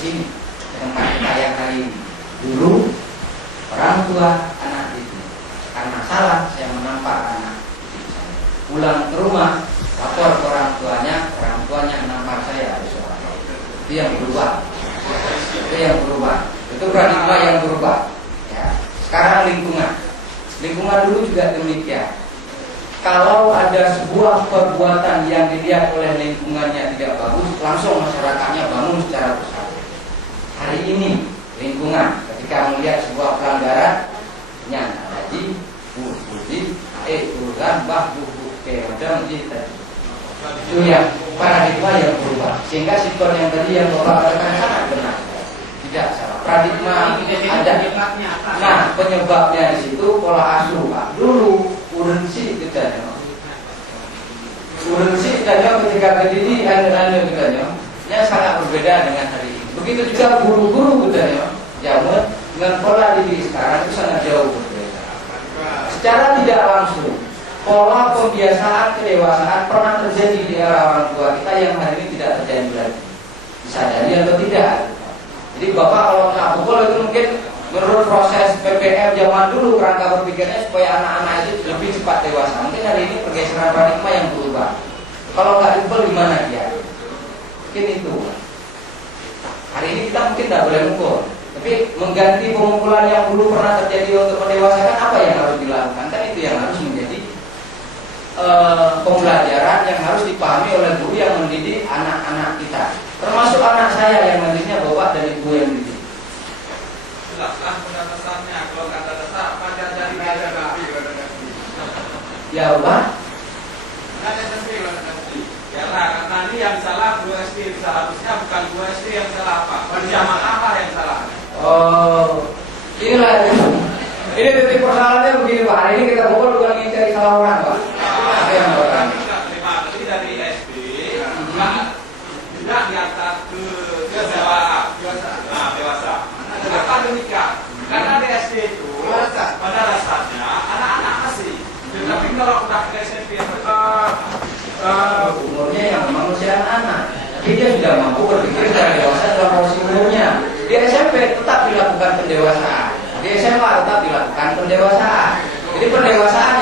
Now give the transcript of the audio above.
sini tempat kita yang hari ini. Dulu orang tua anak itu karena salah saya menampak anak itu saya. Pulang ke rumah lapor ke orang tuanya menampar saya. Itu yang berubah. Itu paradigma yang berubah. Ya. Sekarang lingkungan dulu juga demikian. Kalau ada sebuah perbuatan yang dilihat oleh lingkungannya tidak bagus, langsung masyarakatnya bangun secara besar. Hari ini lingkungan ketika melihat sebuah pelanggaran, nyana haji, buji, urusan bah buku kewadam itu yang paradigma yang berubah. Sehingga sikon yang tadi yang Bapak katakan sangat benar. Tidak salah. Paradigma ada. Nah, penyebabnya di situ pola asuh. Dulu urgensi kita, ketika kejadian anu kita, sangat berbeda dengan hari ini. Begitu juga guru-guru kita, zaman dengan pola didik sekarang itu sangat jauh berbeda. Secara tidak langsung, pola pembiasaan kedewasaan pernah terjadi di era orang tua kita yang hari ini tidak terjadi lagi. Disadari atau tidak? Jadi Bapak kalau nggak pukul itu mungkin menurut proses PPM zaman dulu kerangka berpikirnya supaya anak-anak itu lebih cepat dewasa. Mungkin hari ini pergeseran paradigma yang berubah. Kalau nggak dipukul gimana dia? Mungkin itu. Hari ini kita mungkin nggak boleh mukul, tapi mengganti pemukulan yang dulu pernah terjadi untuk mendewasakan apa yang harus dilakukan? Kan itu yang harus menjadi pembelajaran yang harus dipahami oleh guru yang mendidik anak-anak kita. Termasuk anak saya yang nantinya bapak dan ibu yang mendidik. Jelaslah batasannya. Kalau kata dasar pada dari nabi. Ya Allah. Ada nabi. Ya lah, karena ini yang salah guru SD seharusnya bukan guru SD yang salah apa? Berjamaah apa yang salah? Oh, inilah ini titik persoalannya begini Pak. Hari ini kita bukan ingin cari salah orang Pak. Terima kasih dari SD. Tidak di atas ke dewasa. Kenapa demikian? Karena di SD itu pada dasarnya anak-anak masih. Tetapi kalau sudah ke SMP umurnya yang memang usia anak-anak, tapi dia sudah mampu berpikir secara dewasa dalam porsi umurnya. Di SMP tetap dilakukan pendewasaan, di SMA tetap dilakukan pendewasaan. Jadi pendewasaan